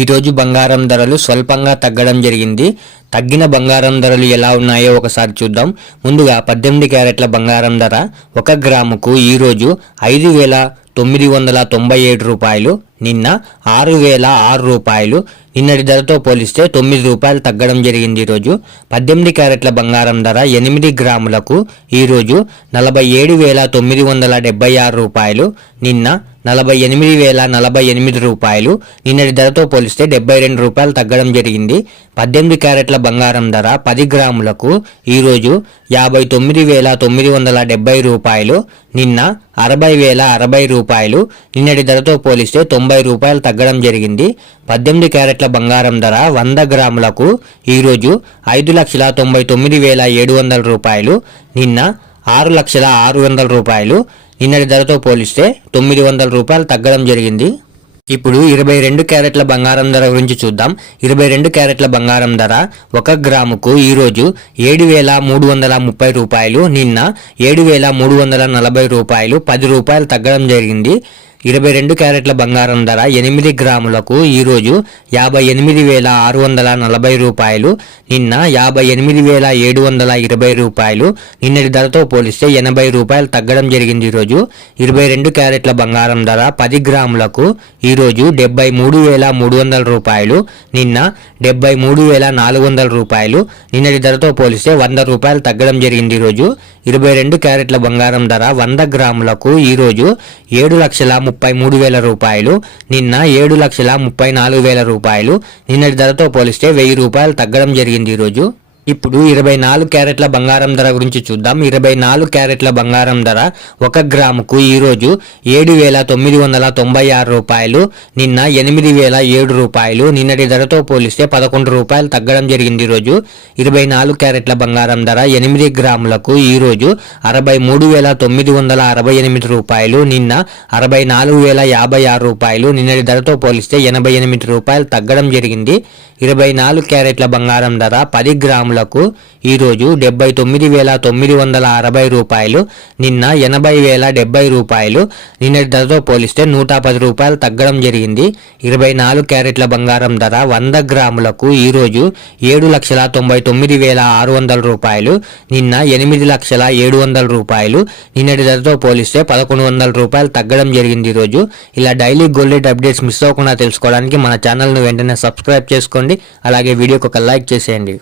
ఈరోజు బంగారం ధరలు స్వల్పంగా తగ్గడం జరిగింది. తగ్గిన బంగారం ధరలు ఎలా ఉన్నాయో ఒకసారి చూద్దాం. ముందుగా 18 క్యారెట్ల బంగారం ధర 1 గ్రాముకు ఈరోజు 5,997 రూపాయలు, నిన్న 6,006 రూపాయలు. నిన్నటి ధరతో పోలిస్తే 9 రూపాయలు తగ్గడం జరిగింది. ఈరోజు 18 క్యారెట్ల బంగారం ధర 8 గ్రాములకు ఈరోజు 47,976 రూపాయలు, నిన్న 48,048 రూపాయలు. నిన్నటి ధరతో పోలిస్తే 72 రూపాయలు తగ్గడం జరిగింది. 18 క్యారెట్ల బంగారం ధర 10 గ్రాములకు ఈరోజు 59,970 రూపాయలు, నిన్న 60,060 రూపాయలు. నిన్నటి ధరతో పోలిస్తే 90 రూపాయలు తగ్గడం జరిగింది. 18 క్యారెట్ల బంగారం ధర 100 గ్రాములకు ఈరోజు 5,99,700 రూపాయలు, నిన్న 6,06,000 రూపాయలు. నిన్నటి ధరతో పోలిస్తే 900 రూపాయలు తగ్గడం జరిగింది. ఇప్పుడు 22 క్యారెట్ల బంగారం ధర గురించి చూద్దాం. 22 క్యారెట్ల బంగారం ధర 1 గ్రాముకు ఈరోజు 7,330 రూపాయలు, నిన్న 7,340 రూపాయలు. 10 రూపాయలు తగ్గడం జరిగింది. 22 క్యారెట్ల బంగారం ధర 8 గ్రాములకు ఈరోజు 58,640 రూపాయలు, నిన్న 58,720 రూపాయలు. నిన్నటి ధరతో పోలిస్తే 80 రూపాయలు తగ్గడం జరిగింది. ఈరోజు 22 క్యారెట్ల బంగారం ధర 10 గ్రాములకు ఈరోజు 73,300 రూపాయలు, నిన్న 73,400 రూపాయలు. నిన్నటి ధరతో పోలిస్తే 100 రూపాయలు తగ్గడం జరిగింది. ఈరోజు 22 క్యారెట్ల బంగారం ధర 100 గ్రాములకు ఈరోజు 7,33,000 రూపాయలు, నిన్న 7,34,000 రూపాయలు. నిన్నటి ధరతో పోలిస్తే 1000 రూపాయలు తగ్గడం జరిగింది. ఈరోజు ఇప్పుడు 24 క్యారెట్ల బంగారం ధర గురించి చూద్దాం. 24 క్యారెట్ల బంగారం ధర 1 గ్రాముకు ఈరోజు 7,996 రూపాయలు, నిన్న 8,007 రూపాయలు. నిన్నటి ధరతో పోలిస్తే 11 రూపాయలు తగ్గడం జరిగింది. ఈరోజు 24 క్యారెట్ల బంగారం ధర 8 గ్రాములకు ఈరోజు 63,968 రూపాయలు, నిన్న 64,056 రూపాయలు. నిన్నటి ధరతో పోలిస్తే 88 రూపాయలు తగ్గడం జరిగింది. 24 క్యారెట్ల బంగారం ధర 10 గ్రాములకు ఈరోజు 79,960 రూపాయలు, నిన్న 80,070 రూపాయలు. నిన్నటి ధరతో పోలిస్తే 110 రూపాయలు తగ్గడం జరిగింది. 24 క్యారెట్ల బంగారం ధర 100 గ్రాములకు ఈరోజు 7,99,600 రూపాయలు, నిన్న 8,07,000 రూపాయలు. నిన్నటి ధరతో పోలిస్తే 1,100 రూపాయలు తగ్గడం జరిగింది. ఈరోజు ఇలా daily gold rate updates miss అవ్వకుండా తెలుసుకోవడానికి మన ఛానల్ను వెంటనే సబ్స్క్రైబ్ చేసుకోండి. అలాగే వీడియోకి ఒక లైక్ చేసేయండి.